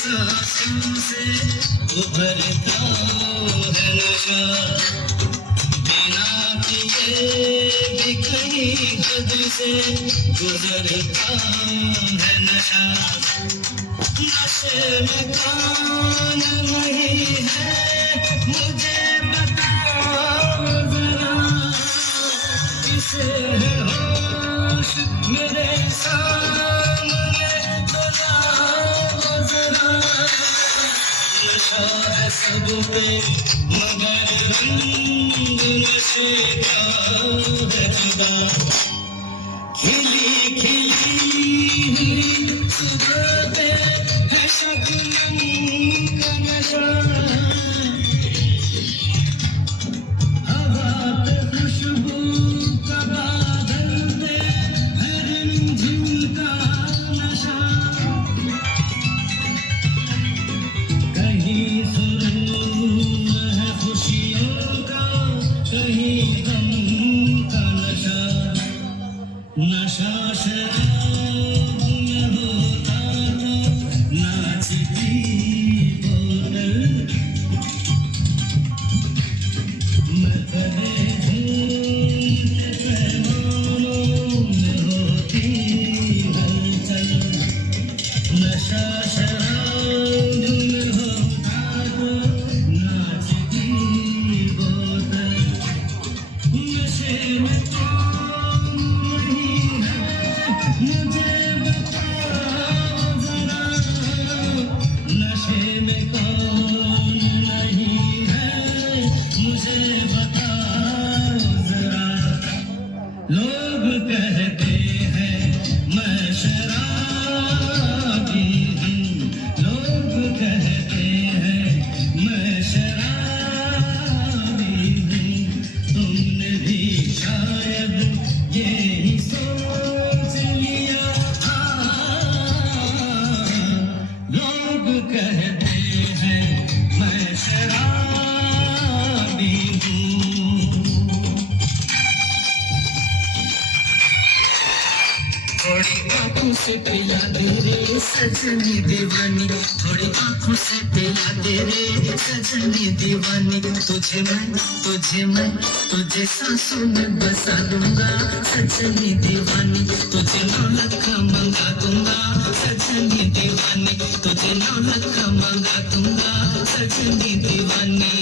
सांसों से उभरता है नशा, बिना किए भी कहीं हद से गुजरता है नशा। नशे में कौन नहीं है मुझे बताओ जरा, किसे है होश मेरे सामने तो लाओ जरा। नशा है सब पे मगर रंग नशे का है जुदा, खिली खिली हुई सुबह पे है शबनम का नशा। हवा पे खुशबू का बादल पे है रिमझिम का नशा, कहीं सुरूर है खुशियों का, कहीं गम का नशा। नशा शराब में होता तो नाचती बोतल, महफिलें झूमते पैमानों में होती हलचल। नशा शराब में होता तो नाचती बोतल, नशे में कौन नहीं है मुझे बताओ जरा, नशे में कौन नहीं है मुझे बताओ जरा। लोग कहते हैं मैं शराबी हूँ, लोग कहते हैं मैं शराबी हूँ, तुमने भी शायद यही सोच लिया। लोग कहते हैं मैं शराबी हूँ। थोड़ी आंखों से पिला दे रे सजनी दीवानी, थोड़ी आंखों से पिला दे रे सजनी दीवानी। तुझे सांसों में बसा दूंगा सजनी दीवानी, तुझे 9 लाख मंगा दूंगा सजनी दीवानी, तुझे 9 लाख मंगा दूंगा सजनी दीवानी।